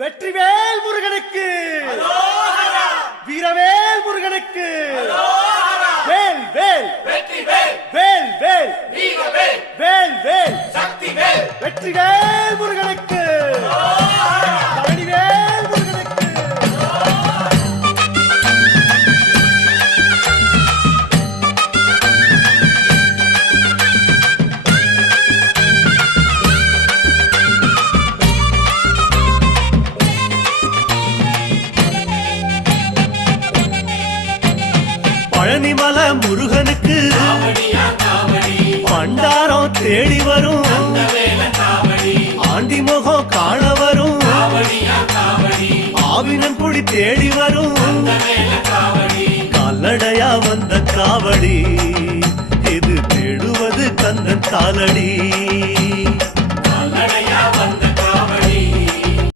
வெற்றிவேல் முருகனுக்கு, வீரவேல் முருகனுக்கு, வேல் வேல் வேல் வேல் வேல் வேல் வெற்றிவேல் முருகனுக்கு, பழனிவேல் முருகனுக்கு. பழனிமல முருகனுக்கு பண்டாரம் தேடி வரும், ஆண்டி முகம் காண வரும், ஆவினன் குடி தேடி வரும், கால்நடையா வந்த காவடி இது தேடுவது கந்தன் காலடி.